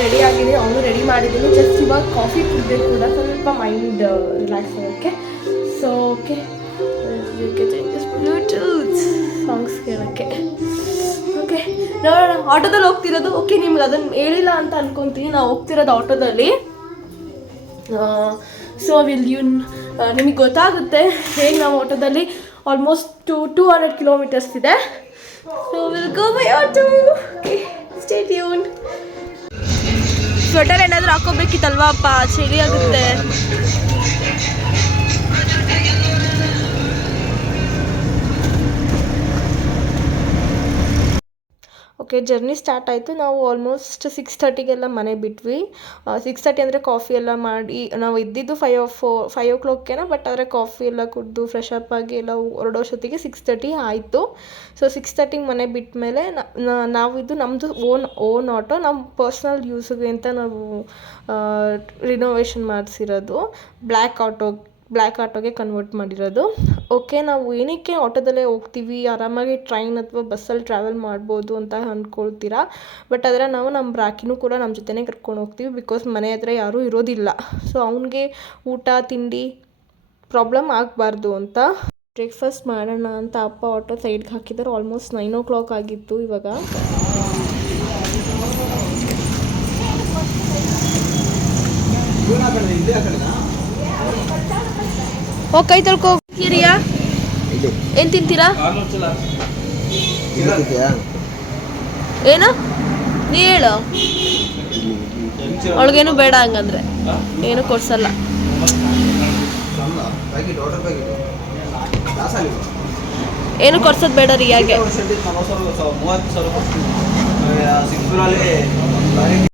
Ready ಆಗಿದ್ದೀನಿ, ಅವನು ready ಮಾಡಿದ್ದೀನಿ. ಜಸ್ಟ್ ಇವಾಗ ಕಾಫಿ ಕುಡಿಬೇಕು ಕೂಡ ಸ್ವಲ್ಪ ಮೈಂಡ್ ರಿಲ್ಯಾಕ್ಸ್ ಆಗೋಕ್ಕೆ. So okay, changes Bluetooth songs ಕೇಳೋಕ್ಕೆ. ಓಕೆ, ನೋಡೋಣ. ಆಟೋದಲ್ಲಿ ಹೋಗ್ತಿರೋದು. ಓಕೆ, ನಿಮ್ಗೆ ಅದನ್ನು ಹೇಳಿಲ್ಲ ಅಂತ ಅನ್ಕೊತೀನಿ. ನಾವು ಹೋಗ್ತಿರೋದು ಆಟೋದಲ್ಲಿ. ಸೊ ನಿಮಗೆ ಗೊತ್ತಾಗುತ್ತೆ ಹೇಗೆ ನಾವು ಆಟೋದಲ್ಲಿ ಆಲ್ಮೋಸ್ಟ್ 200 ಕಿಲೋಮೀಟರ್ಸ್ ಇದೆ. So will go by auto. Okay, stay tuned. Sweater ಏನಾದರೂ ಹಾಕೋಬೇಕಿತ್ತಲ್ವಾ ಅಪ್ಪ, ಚಳಿ ಆಗುತ್ತೆ. ಓಕೆ, ಜರ್ನಿ ಸ್ಟಾರ್ಟ್ ಆಯಿತು. ನಾವು ಆಲ್ಮೋಸ್ಟ್ 6:30ಗೆಲ್ಲ ಮನೆ ಬಿಟ್ವಿ. 6:30 ಅಂದರೆ ಕಾಫಿ ಎಲ್ಲ ಮಾಡಿ, ನಾವು ಇದ್ದಿದ್ದು 5 ಓ ಕ್ಲಾಕ್ಗೆನ, ಬಟ್ ಆದರೆ ಕಾಫಿ ಎಲ್ಲ ಕುಡಿದು ಫ್ರೆಶ್ ಅಪ್ ಆಗಿ ಎಲ್ಲ ಹೊರಡೋಷ್ಟೊತ್ತಿಗೆ 6:30 ಆಯಿತು. ಸೊ 6:30ಗೆ ಮನೆ ಬಿಟ್ಟ ಮೇಲೆ ನಾವಿದ್ದು ನಮ್ಮದು ಓನ್ ಆಟೋ, ನಮ್ಮ ಪರ್ಸ್ನಲ್ ಯೂಸ್ಗೆ ಅಂತ ನಾವು ರಿನೋವೇಷನ್ ಮಾಡಿಸಿರೋದು. ಬ್ಲ್ಯಾಕ್ ಆಟೋಗೆ ಕನ್ವರ್ಟ್ ಮಾಡಿರೋದು. ಓಕೆ, ನಾವು ಏನಕ್ಕೆ ಆಟೋದಲ್ಲೇ ಹೋಗ್ತೀವಿ, ಆರಾಮಾಗಿ ಟ್ರೈನ್ ಅಥವಾ ಬಸ್ಸಲ್ಲಿ ಟ್ರಾವೆಲ್ ಮಾಡ್ಬೋದು ಅಂತ ಅಂದ್ಕೊಳ್ತೀರಾ. ಬಟ್ ಆದರೆ ನಾವು ನಮ್ಮ ರಾಕಿನೂ ಕೂಡ ನಮ್ಮ ಜೊತೆನೇ ಕರ್ಕೊಂಡು ಹೋಗ್ತೀವಿ. ಬಿಕಾಸ್ ಮನೆ ಹತ್ರ ಯಾರೂ ಇರೋದಿಲ್ಲ. ಸೊ ಅವನಿಗೆ ಊಟ ತಿಂಡಿ ಪ್ರಾಬ್ಲಮ್ ಆಗಬಾರ್ದು ಅಂತ ಬ್ರೇಕ್ಫಾಸ್ಟ್ ಮಾಡೋಣ ಅಂತ ಅಪ್ಪ ಆಟೋ ಸೈಡ್ಗೆ ಹಾಕಿದ್ದಾರೆ. ಆಲ್ಮೋಸ್ಟ್ 9 ಓ ಕ್ಲಾಕ್ ಆಗಿತ್ತು ಇವಾಗ. ಕೈ ತೊಳ್ಕೊತೀರಿಯಾ? ಏನು ತಿಂತೀರಾ? ಏನು ನೀ ಹೇಳು. ಅವಳಿಗೇನು ಬೇಡ ಹಂಗಂದ್ರೆ ಏನು ಕೊಡ್ಸಲ್ಲ. ಏನು ಕೊಡ್ಸೋದು ಬೇಡ ರಿಯಾಗೆ.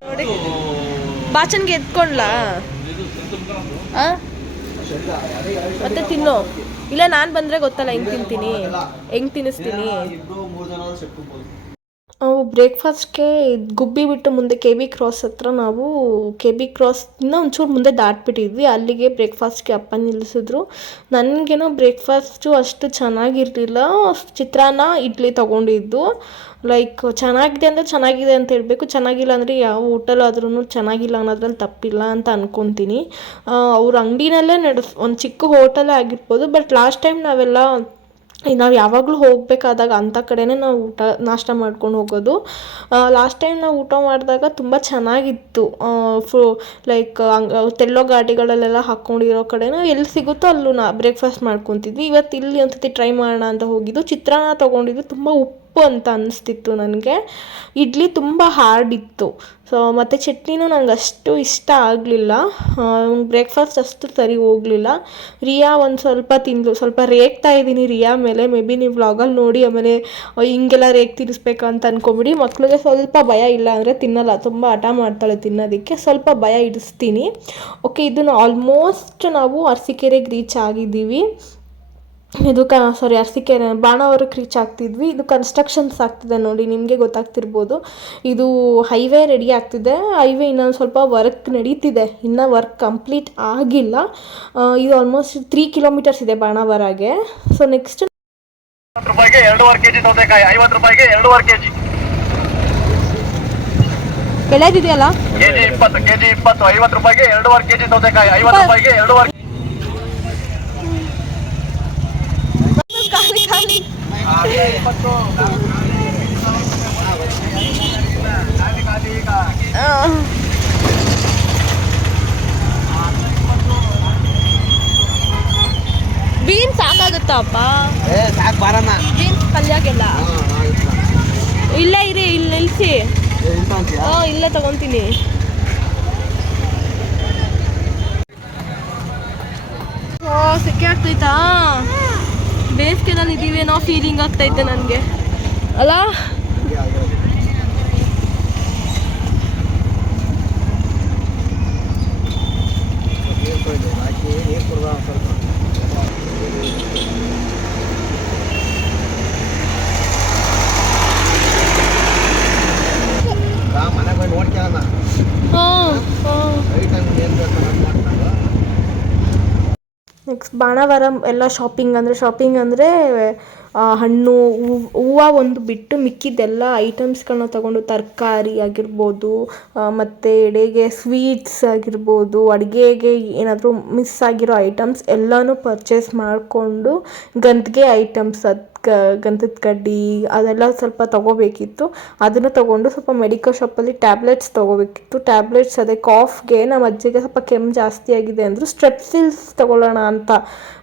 ನೋಡಿ ಬಾಚನ್ಗೆ ಎತ್ಕೊಂಡ್ಲಾ? ಮತ್ತೆ ತಿನ್ನು. ಇಲ್ಲ, ನಾನು ಬಂದರೆ ಗೊತ್ತಲ್ಲ ಹೆಂಗೆ ತಿನ್ನಿಸ್ತೀನಿ. ನಾವು ಬ್ರೇಕ್ಫಾಸ್ಟ್ಗೆ ಗುಬ್ಬಿ ಬಿಟ್ಟು ಮುಂದೆ KB ಕ್ರಾಸ್ ಹತ್ರ, ನಾವು KB ಕ್ರಾಸ್ನ ಒಂಚೂರು ಮುಂದೆ ದಾಟ್ಬಿಟ್ಟಿದ್ವಿ. ಅಲ್ಲಿಗೆ ಬ್ರೇಕ್ಫಾಸ್ಟ್ಗೆ ಅಪ್ಪ ನಿಲ್ಲಿಸಿದ್ರು. ನನಗೇನೋ ಬ್ರೇಕ್ಫಾಸ್ಟು ಅಷ್ಟು ಚೆನ್ನಾಗಿರಲಿಲ್ಲ. ಚಿತ್ರಾನ್ನ ಇಡ್ಲಿ ತೊಗೊಂಡಿದ್ದು. ಲೈಕ್ ಚೆನ್ನಾಗಿದೆ ಅಂದರೆ ಚೆನ್ನಾಗಿದೆ ಅಂತ ಹೇಳಬೇಕು, ಚೆನ್ನಾಗಿಲ್ಲ ಅಂದರೆ ಯಾವ ಹೋಟೆಲಾದ್ರೂ ಚೆನ್ನಾಗಿಲ್ಲ ಅನ್ನೋದ್ರಲ್ಲಿ ತಪ್ಪಿಲ್ಲ ಅಂತ ಅಂದ್ಕೊತೀನಿ. ಅವ್ರ ಅಂಗಡಿನಲ್ಲೇ ಒಂದು ಚಿಕ್ಕ ಹೋಟೆಲೇ ಆಗಿರ್ಬೋದು. ಬಟ್ ಲಾಸ್ಟ್ ಟೈಮ್ ನಾವು ಯಾವಾಗಲೂ ಹೋಗಬೇಕಾದಾಗ ಅಂಥ ಕಡೆನೇ ನಾವು ನಾಷ್ಟ ಮಾಡ್ಕೊಂಡು ಹೋಗೋದು. ಲಾಸ್ಟ್ ಟೈಮ್ ನಾವು ಊಟ ಮಾಡಿದಾಗ ತುಂಬ ಚೆನ್ನಾಗಿತ್ತು. ಲೈಕ್ ತೆಳ್ಳೋ ಗಾಡಿಗಳಲ್ಲೆಲ್ಲ ಹಾಕ್ಕೊಂಡಿರೋ ಕಡೆನೂ ಎಲ್ಲಿ ಸಿಗುತ್ತೋ ಅಲ್ಲೂ ಬ್ರೇಕ್ಫಾಸ್ಟ್ ಮಾಡ್ಕೊತಿದ್ವಿ. ಇವತ್ತು ಇಲ್ಲಿ ಒಂದ್ಸತಿ ಟ್ರೈ ಮಾಡೋಣ ಅಂತ ಹೋಗಿದ್ದು. ಚಿತ್ರಾನ್ನ ತೊಗೊಂಡಿದ್ದು, ತುಂಬ ಉಪ್ಪು ಅಂತ ಅನ್ನಿಸ್ತಿತ್ತು ನನಗೆ. ಇಡ್ಲಿ ತುಂಬ ಹಾರ್ಡ್ ಇತ್ತು. ಸೊ ಮತ್ತು ಚಟ್ನಿನೂ ನಂಗೆ ಅಷ್ಟು ಇಷ್ಟ ಆಗಲಿಲ್ಲ. ಬ್ರೇಕ್ಫಾಸ್ಟ್ ಅಷ್ಟು ಸರಿ ಹೋಗಲಿಲ್ಲ. ರಿಯಾ ಒಂದು ಸ್ವಲ್ಪ ತಿಂದಳು. ಸ್ವಲ್ಪ ರೇಗ್ತಾ ಇದ್ದೀನಿ ರಿಯಾ ಮೇಲೆ. ಮೇ ಬಿ ನೀವು ವ್ಲಾಗಲ್ಲಿ ನೋಡಿ ಆಮೇಲೆ ಹಿಂಗೆಲ್ಲ ರೇಗ್ ತಿನ್ನಿಸ್ಬೇಕು ಅಂತ ಅಂದ್ಕೊಬಿಡಿ. ಮಕ್ಕಳಿಗೆ ಸ್ವಲ್ಪ ಭಯ, ಇಲ್ಲ ಅಂದರೆ ತಿನ್ನಲ್ಲ, ತುಂಬ ಹಠ ಮಾಡ್ತಾಳೆ ತಿನ್ನೋದಕ್ಕೆ. ಸ್ವಲ್ಪ ಭಯ ಇಡಿಸ್ತೀನಿ. ಓಕೆ, ಇದನ್ನು ಆಲ್ಮೋಸ್ಟ್ ನಾವು ಅರಸೀಕೆರೆಗೆ ರೀಚ್ ಆಗಿದ್ದೀವಿ. ಇದು ಅರಸೀಕೆರೆ ಬಾಣಾವರಕ್ಕೆ ರೀಚ್ ಆಗ್ತಿದ್ವಿ. ಇದು ಕನ್ಸ್ಟ್ರಕ್ಷನ್ಸ್ ಆಗ್ತಿದೆ ನೋಡಿ, ನಿಮಗೆ ಗೊತ್ತಾಗ್ತಿರ್ಬೋದು. ಇದು ಹೈವೇ ರೆಡಿ ಆಗ್ತಿದೆ. ಹೈವೇ ಇನ್ನೊಂದು ಸ್ವಲ್ಪ ವರ್ಕ್ ನಡೀತಿದೆ, ಇನ್ನೂ ವರ್ಕ್ ಕಂಪ್ಲೀಟ್ ಆಗಿಲ್ಲ. ಇದು ಆಲ್ಮೋಸ್ಟ್ 3 ಕಿಲೋಮೀಟರ್ಸ್ ಇದೆ ಬಾಣಾವರಗೆ. ಸೊ ನೆಕ್ಸ್ಟ್ ₹50ಗೆ 2.5 kg ಸೌತೆಕಾಯಿ, ₹50ಗೆ 2.5 kg. ಬೆಳೆದಿದೆಯಲ್ಲ, kg 20, ₹50ಗೆ 2.5 kg ಸೌತೆಕಾಯಿ, ₹50ಗೆ 2.5 ಖಾಲಿ ಬೀನ್ಸ್ ಸಾಕಾಗುತ್ತಪ್ಪ? ಸಾಕು ಬಾರಮ್ಮ. ಬೀನ್ಸ್ ಪಲ್ಯಾಗೆಲ್ಲ ಇಲ್ಲೇ ಇರಿ, ಇಲ್ಲಿ ನಿಲ್ಲಿಸಿ. ಇಲ್ಲೇ ತಗೊತೀನಿ. ಸೆಕೆ ಆಗ್ತೈತಾ? ಬೇಸಿಗೆನಲ್ಲಿ ಇದೀವೇನೋ ಫೀಲಿಂಗ್ ಆಗ್ತೈತೆ ನನಗೆ, ಅಲ್ಲ? ನೆಕ್ಸ್ಟ್ ಬಾಣಾವರ ಎಲ್ಲ ಶಾಪಿಂಗ್ ಅಂದರೆ ಹಣ್ಣು ಹೂವು ಒಂದು ಬಿಟ್ಟು ಮಿಕ್ಕಿದ್ದೆಲ್ಲ ಐಟಮ್ಸ್ಗಳನ್ನ ತೊಗೊಂಡು ತರಕಾರಿ ಆಗಿರ್ಬೋದು ಮತ್ತು ಎಡೆಗೆ ಸ್ವೀಟ್ಸ್ ಆಗಿರ್ಬೋದು ಅಡುಗೆಗೆ ಏನಾದರೂ ಮಿಸ್ ಆಗಿರೋ ಐಟಮ್ಸ್ ಎಲ್ಲನೂ ಪರ್ಚೇಸ್ ಮಾಡಿಕೊಂಡು ಗಂಧಿಗೆ ಐಟಮ್ಸ್ ಗಂಧದ ಕಡ್ಡಿ ಅದೆಲ್ಲ ಸ್ವಲ್ಪ ತೊಗೋಬೇಕಿತ್ತು. ಅದನ್ನು ತೊಗೊಂಡು ಸ್ವಲ್ಪ ಮೆಡಿಕಲ್ ಶಾಪಲ್ಲಿ ಟ್ಯಾಬ್ಲೆಟ್ಸ್ ತೊಗೋಬೇಕಿತ್ತು. ಟ್ಯಾಬ್ಲೆಟ್ಸ್ ಅದೇ ಕಾಫ್ಗೆ ನಮ್ಮ ಅಜ್ಜಿಗೆ ಸ್ವಲ್ಪ ಕೆಮ್ಮು ಜಾಸ್ತಿ ಆಗಿದೆ ಅಂದರು. ಸ್ಟ್ರೆಪ್ಸಿಲ್ಸ್ ತೊಗೊಳ್ಳೋಣ ಅಂತ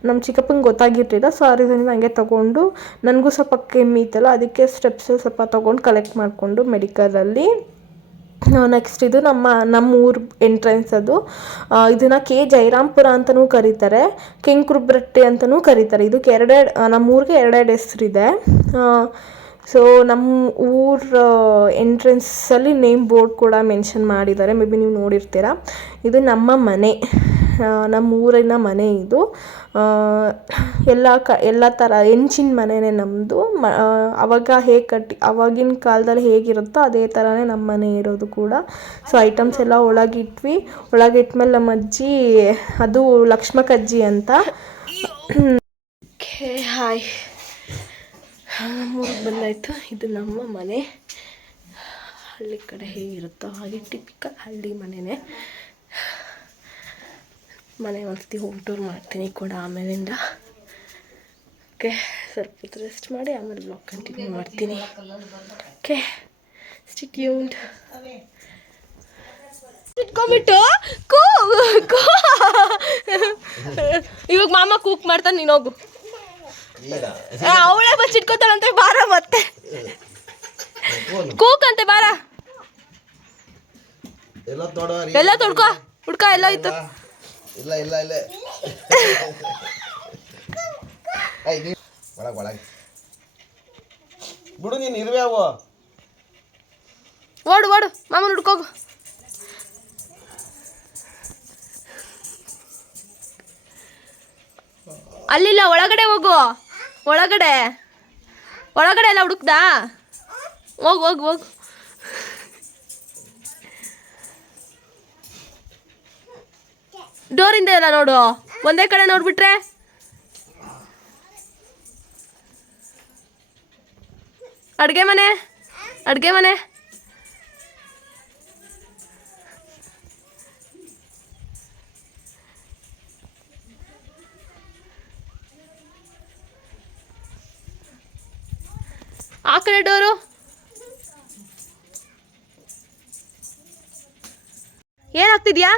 ನಮ್ಮ ಚಿಕ್ಕಪ್ಪಂಗೆ ಗೊತ್ತಾಗಿರಲಿಲ್ಲ. ಸೊ ಆ ರೀಸನಿಂದ ಹಂಗೆ ತೊಗೊಂಡು ನನಗೂ ಸ್ವಲ್ಪ ಕೆಮ್ಮಿತ್ತಲ್ಲ ಅದಕ್ಕೆ ಸ್ಟ್ರೆಪ್ಸಿಲ್ ಸ್ವಲ್ಪ ತೊಗೊಂಡು ಕಲೆಕ್ಟ್ ಮಾಡಿಕೊಂಡು ಮೆಡಿಕಲಲ್ಲಿ. ನೆಕ್ಸ್ಟ್ ಇದು ನಮ್ಮ ಊರು ಎಂಟ್ರೆನ್ಸ್ ಅದು. ಇದನ್ನು ಕೆ ಜೈರಾಂಪುರ ಅಂತಲೂ ಕರೀತಾರೆ, ಕೆಂಕುಬ್ರಟ್ಟೆ ಅಂತಲೂ ಕರೀತಾರೆ. ಇದಕ್ಕೆ ನಮ್ಮ ಊರಿಗೆ ಎರಡೆರಡು ಹೆಸರಿದೆ. ಸೊ ನಮ್ಮ ಊರ ಎಂಟ್ರೆನ್ಸಲ್ಲಿ ನೇಮ್ ಬೋರ್ಡ್ ಕೂಡ ಮೆನ್ಷನ್ ಮಾಡಿದ್ದಾರೆ, ಮೇ ಬಿ ನೀವು ನೋಡಿರ್ತೀರ. ಇದು ನಮ್ಮ ಮನೆ, ನಮ್ಮ ಊರಿನ ಮನೆ ಇದು. ಎಲ್ಲ ಥರ ಹೆಂಚಿನ ಮನೆಯೇ ನಮ್ಮದು. ಆವಾಗ ಆವಾಗಿನ ಕಾಲದಲ್ಲಿ ಹೇಗಿರುತ್ತೋ ಅದೇ ಥರನೇ ನಮ್ಮ ಮನೆ ಇರೋದು ಕೂಡ. ಸೊ ಐಟಮ್ಸ್ ಎಲ್ಲ ಒಳಗಿಟ್ಮೇಲೆ ನಮ್ಮ ಅಜ್ಜಿ, ಅದು ಲಕ್ಷ್ಮಕ್ಕಜ್ಜಿ ಅಂತ. ಹಾಯ್, ನಮ್ಮೂರಿಗೆ ಬಂದಾಯಿತು. ಇದು ನಮ್ಮ ಮನೆ. ಹಳ್ಳಿ ಕಡೆ ಹೇಗಿರುತ್ತೋ ಹಾಗೆ ಟಿಪಿಕಲ್ ಹಳ್ಳಿ ಮನೆಯೇ. ಮನೆ ಒಂದ್ಸತಿ ಹೋಮ್ ಟೂರ್ ಮಾಡ್ತೀನಿ ಕೂಡ ಆಮೇಲಿಂದ. ಓಕೆ, ಸ್ವಲ್ಪ ಹೊತ್ತು ರೆಸ್ಟ್ ಮಾಡಿ ಆಮೇಲೆ ಬ್ಲಾಗ್ ಕಂಟಿನ್ಯೂ ಮಾಡ್ತೀನಿ. Okay, stay tuned. ಇಟ್ಕೊಂಬಿಟ್ಟು ಇವಾಗ ಮಾಮ ಕೂಕ್ ಮಾಡ್ತಾನೆ, ನೀನು ಹೋಗು. ಅವಳೇ ಬಚ್ಚಿಟ್ಕೋತಾಳಂತೆ, ಬಾರ ಮತ್ತೆ ಕೂಕಂತೆ, ಬಾರ. ಎಲ್ಲ ತೊಡ್ಕೊ, ಹುಡ್ಕ ಎಲ್ಲ ಇತ್ತು. ಇಲ್ಲ ಇಲ್ಲ ಇಲ್ಲ ಒಳಗೆ ಬಿಡು, ನೀನು ಇರುವೆ ಅವು. ಓಡು ಮಾಮನ ಹುಡ್ಕೋಗು. ಅಲ್ಲಿಲ್ಲ, ಒಳಗಡೆ ಹೋಗು. ಒಳಗಡೆ ಎಲ್ಲ ಹುಡುಕ್ದಾ? ಹೋಗು. ಡೋರಿಂದ ಎಲ್ಲ ನೋಡು, ಒಂದೇ ಕಡೆ ನೋಡ್ಬಿಟ್ರೆ. ಅಡುಗೆ ಮನೆ ಆ ಕಡೆ ಡೋರು. ಏನಾಗ್ತಿದ್ಯಾ?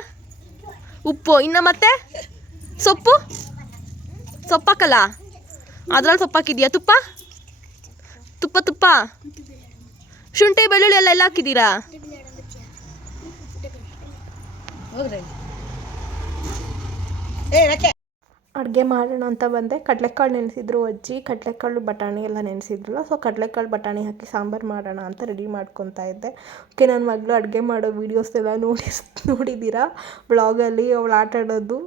ಉಪ್ಪು, ಇನ್ನು ಮತ್ತೆ ಸೊಪ್ಪಾಕಲ್ಲ, ಅದ್ರಲ್ಲಿ ಸೊಪ್ಪಾಕಿದ್ಯಾ? ತುಪ್ಪ ಶುಂಠಿ ಬೆಳ್ಳುಳ್ಳಿ ಎಲ್ಲ ಹಾಕಿದ್ದೀರಾ? ಅಡುಗೆ ಮಾಡೋಣ ಅಂತ ಬಂದೆ. ಕಡಲೆಕಾಳು ನೆನೆಸಿದ್ರು ಅಜ್ಜಿ, ಕಡಲೆಕಾಳು ಬಟಾಣಿ ಎಲ್ಲ ನೆನೆಸಿದ್ರಲ್ಲ. ಸೊ ಕಡಲೆಕಾಳು ಬಟಾಣಿ ಹಾಕಿ ಸಾಂಬಾರು ಮಾಡೋಣ ಅಂತ ರೆಡಿ ಮಾಡ್ಕೊತಾ ಇದ್ದೆ. ಓಕೆ, ನನ್ನ ಮಗಳು ಅಡುಗೆ ಮಾಡೋ ವೀಡಿಯೋಸ್ ಎಲ್ಲ ನೋಡಿದ್ದೀರಾ ಬ್ಲಾಗಲ್ಲಿ, ಅವಳು ಆಟ ಆಡೋದು.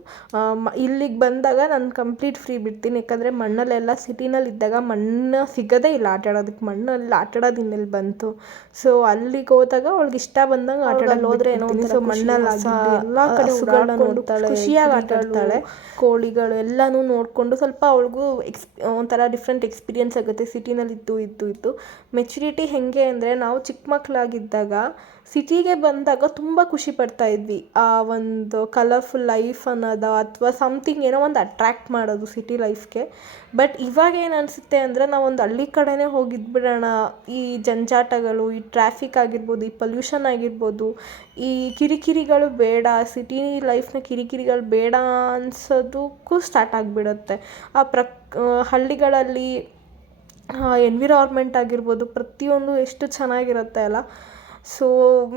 ಇಲ್ಲಿಗೆ ಬಂದಾಗ ನಾನು ಕಂಪ್ಲೀಟ್ ಫ್ರೀ ಬಿಡ್ತೀನಿ, ಯಾಕಂದರೆ ಮಣ್ಣಲ್ಲೆಲ್ಲ ಸಿಟಿನಲ್ಲಿ ಇದ್ದಾಗ ಮಣ್ಣು ಸಿಗೋದೇ ಇಲ್ಲ ಆಟ ಆಡೋದಕ್ಕೆ. ಮಣ್ಣಲ್ಲಿ ಆಟ ಆಡೋದು ಇನ್ನೆಲ್ಲಿ ಬಂತು. ಸೊ ಅಲ್ಲಿಗೆ ಹೋದಾಗ ಅವಳಿಗೆ ಇಷ್ಟ ಬಂದಂಗೆ ಆಟ ಆಡೋದು ಹೋದ್ರೆ ಏನೋ. ಸೊ ಮಣ್ಣಲ್ಲಿ ಎಲ್ಲ ಕಡೆ ಹಸುಗಳನ್ನ ನೋಡ್ತಾಳೆ, ಖುಷಿಯಾಗಿ ಆಟ ಆಡ್ತಾಳೆ. ಕೋಳಿಗಳು ಎಲ್ಲನೂ ನೋಡಿಕೊಂಡು ಸ್ವಲ್ಪ ಅವಳಿಗೂ ಒಂಥರ ಡಿಫ್ರೆಂಟ್ ಎಕ್ಸ್ಪೀರಿಯೆನ್ಸ್ ಆಗುತ್ತೆ. ಸಿಟಿನಲ್ಲಿ ಇದ್ದು ಮೆಚುರಿಟಿ ಹೇಗೆ ಅಂದರೆ, ನಾವು ಚಿಕ್ಕ ಮಕ್ಕಳಾಗಿದ್ದಾಗ ಸಿಟಿಗೆ ಬಂದಾಗ ತುಂಬ ಖುಷಿ ಪಡ್ತಾ ಇದ್ವಿ. ಆ ಒಂದು ಕಲರ್ಫುಲ್ ಲೈಫ್ ಅನ್ನೋದು ಅಥವಾ ಸಮಥಿಂಗ್ ಏನೋ ಒಂದು ಅಟ್ರ್ಯಾಕ್ಟ್ ಮಾಡೋದು ಸಿಟಿ ಲೈಫ್ಗೆ. ಬಟ್ ಇವಾಗ ಏನು ಅನಿಸುತ್ತೆ ಅಂದರೆ, ನಾವೊಂದು ಹಳ್ಳಿ ಕಡೆನೇ ಹೋಗಿದ್ಬಿಡೋಣ. ಈ ಜಂಜಾಟಗಳು, ಈ ಟ್ರಾಫಿಕ್ ಆಗಿರ್ಬೋದು, ಈ ಪೊಲ್ಯೂಷನ್ ಆಗಿರ್ಬೋದು, ಈ ಕಿರಿಕಿರಿಗಳು ಬೇಡ, ಸಿಟಿ ಲೈಫ್ನ ಕಿರಿಕಿರಿಗಳು ಬೇಡ ಅನ್ಸೋದಕ್ಕೂ ಸ್ಟಾರ್ಟ್ ಆಗಿಬಿಡುತ್ತೆ. ಹಳ್ಳಿಗಳಲ್ಲಿ ಎನ್ವಿರಾನ್ಮೆಂಟ್ ಆಗಿರ್ಬೋದು, ಪ್ರತಿಯೊಂದು ಎಷ್ಟು ಚೆನ್ನಾಗಿರುತ್ತೆ ಅಲ್ಲ. ಸೊ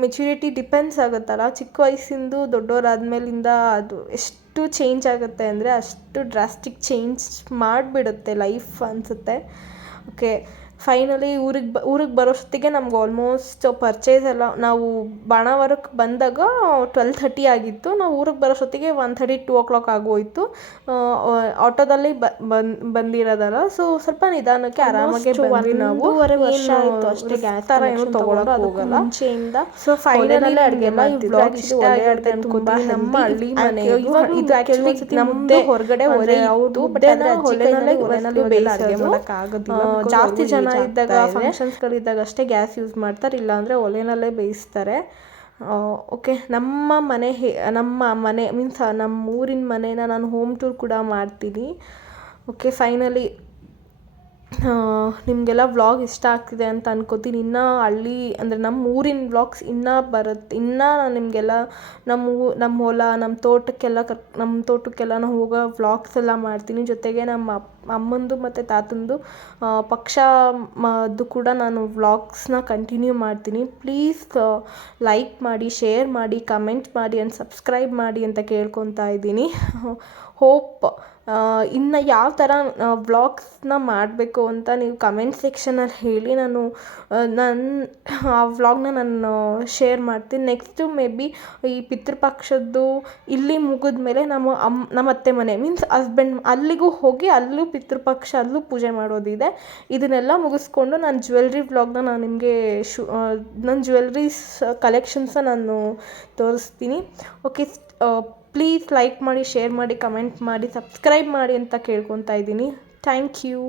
ಮೆಚುರಿಟಿ ಡಿಪೆಂಡ್ಸ್ ಆಗುತ್ತಲ್ಲ, ಚಿಕ್ಕ ವಯಸ್ಸಿಂದು ದೊಡ್ಡವರಾದ್ಮೇಲಿಂದ ಅದು ಎಷ್ಟು ಚೇಂಜ್ ಆಗುತ್ತೆ ಅಂದರೆ ಅಷ್ಟು ಡ್ರಾಸ್ಟಿಕ್ ಚೇಂಜ್ ಮಾಡಿಬಿಡುತ್ತೆ ಲೈಫ್ ಅನಿಸುತ್ತೆ. ಓಕೆ, ಫೈನಲಿ ಊರಿಗೆ ಬರೋಷ್ಟೊತ್ತಿಗೆ ನಮ್ಗೆ ಆಲ್ಮೋಸ್ಟ್ ಪರ್ಚೇಸ್ ಎಲ್ಲ ನಾವು ಬಾಣಾವರಕ್ಕೆ ಬಂದಾಗ 12:30 ಆಗಿತ್ತು. ನಾವು ಊರಿಗೆ ಬರೋಷ್ಟೊತ್ತಿಗೆ 1:30 2 ಆಗೋಯಿತು. ಆಟೋದಲ್ಲಿ ಬಂದಿರೋದಲ್ಲ, ಸೊ ಸ್ವಲ್ಪ ನಿಧಾನಕ್ಕೆ ಆರಾಮಾಗಿ ಬಂದ್ವಿ ನಾವು. 1.5 ವರ್ಷ ಆಯಿತು ಅಷ್ಟೇ ಗ್ಯಾಸ್ ಥರ ಏನು ತೊಗೊಳಕ್ಕೆ ಹೋಗಲ್ಲ ಮುಂಚೆಯಿಂದ. ಸೊ ಫೈನಲಿ ಅಡುಗೆ ಬ್ಲಾಗ್ ಇಷ್ಟ ಆಗುತ್ತೆ ಅನ್ಕೋತೀನಿ. ನಮ್ಮ ಹಳ್ಳಿ ಮನೆ ಇದು ಆ್ಯಕ್ಚುಲಿ ನಮ್ಮದೇ ಹೊರಗಡೆ ಒಲೆ ಅವ್ರದ್ದು, ಬಟ್ ಆದರೆ ಒಲೆನಲ್ಲೇ ಬೇಯಿಸೋದು. ಜಾಸ್ತಿ ಜನ ಇದ್ದಾಗ ಫಂಕ್ಷನ್ಸ್ಗಳಿದ್ದಾಗ ಅಷ್ಟೇ ಗ್ಯಾಸ್ ಯೂಸ್ ಮಾಡ್ತಾರೆ, ಇಲ್ಲಾಂದರೆ ಒಲೆನಲ್ಲೇ ಬೇಯಿಸ್ತಾರೆ. ಓಕೆ, ನಮ್ಮ ಮನೆ ಮೀನ್ಸ್ ನಮ್ಮ ಊರಿನ ಮನೇನ ನಾನು ಹೋಮ್ ಟೂರ್ ಕೂಡ ಮಾಡ್ತೀನಿ. ಓಕೆ, ಫೈನಲಿ ನಿಮಗೆಲ್ಲ ವ್ಲಾಗ್ ಇಷ್ಟ ಆಗ್ತಿದೆ ಅಂತ ಅನ್ಕೋತೀನಿ. ಇನ್ನೂ ಹಳ್ಳಿ ಅಂದರೆ ನಮ್ಮ ಊರಿನ ವ್ಲಾಗ್ಸ್ ಇನ್ನೂ ಬರುತ್ತೆ. ಇನ್ನೂ ನಾನು ನಿಮಗೆಲ್ಲ ನಮ್ಮ ಹೊಲ, ನಮ್ಮ ತೋಟಕ್ಕೆಲ್ಲ ನಾನು ಹೋಗೋ ವ್ಲಾಗ್ಸ್ ಎಲ್ಲ ಮಾಡ್ತೀನಿ. ಜೊತೆಗೆ ನಮ್ಮ ಅಮ್ಮಂದು ಮತ್ತು ತಾತಂದು ಅದು ಕೂಡ ನಾನು ವ್ಲಾಗ್ಸ್ನ ಕಂಟಿನ್ಯೂ ಮಾಡ್ತೀನಿ. ಪ್ಲೀಸ್ ಲೈಕ್ ಮಾಡಿ, ಶೇರ್ ಮಾಡಿ, ಕಮೆಂಟ್ ಮಾಡಿ ಆ್ಯಂಡ್ ಸಬ್ಸ್ಕ್ರೈಬ್ ಮಾಡಿ ಅಂತ ಕೇಳ್ಕೊತಾ ಇದ್ದೀನಿ. ಹೋಪ್ ಇನ್ನು ಯಾವ ಥರ ವ್ಲಾಗ್ಸ್ನ ಮಾಡಬೇಕು ಅಂತ ನೀವು ಕಮೆಂಟ್ ಸೆಕ್ಷನಲ್ಲಿ ಹೇಳಿ. ನಾನು ಆ ವ್ಲಾಗ್ನ ನಾನು ಶೇರ್ ಮಾಡ್ತೀನಿ. ನೆಕ್ಸ್ಟು ಮೇ ಬಿ ಈ ಪಿತೃಪಕ್ಷದ್ದು ಇಲ್ಲಿ ಮುಗಿದ್ಮೇಲೆ ನಮ್ಮ ಅತ್ತೆ ಮನೆ ಮೀನ್ಸ್ ಹಸ್ಬೆಂಡ್ ಅಲ್ಲಿಗೂ ಹೋಗಿ ಅಲ್ಲೂ ಪಿತೃಪಕ್ಷ, ಅಲ್ಲೂ ಪೂಜೆ ಮಾಡೋದಿದೆ. ಇದನ್ನೆಲ್ಲ ಮುಗಿಸ್ಕೊಂಡು ನಾನು ಜ್ಯುವೆಲ್ರಿ ವ್ಲಾಗ್ನ ನಾನು ನಿಮಗೆ ನನ್ನ ಜ್ಯುವೆಲ್ರೀಸ್ ಕಲೆಕ್ಷನ್ಸನ್ನ ನಾನು ತೋರಿಸ್ತೀನಿ. ಓಕೆ, ಪ್ಲೀಸ್ ಲೈಕ್ ಮಾಡಿ, ಶೇರ್ ಮಾಡಿ, ಕಮೆಂಟ್ ಮಾಡಿ, ಸಬ್ಸ್ಕ್ರೈಬ್ ಮಾಡಿ ಅಂತ ಕೇಳ್ಕೊತಾ ಇದ್ದೀನಿ. Thank you.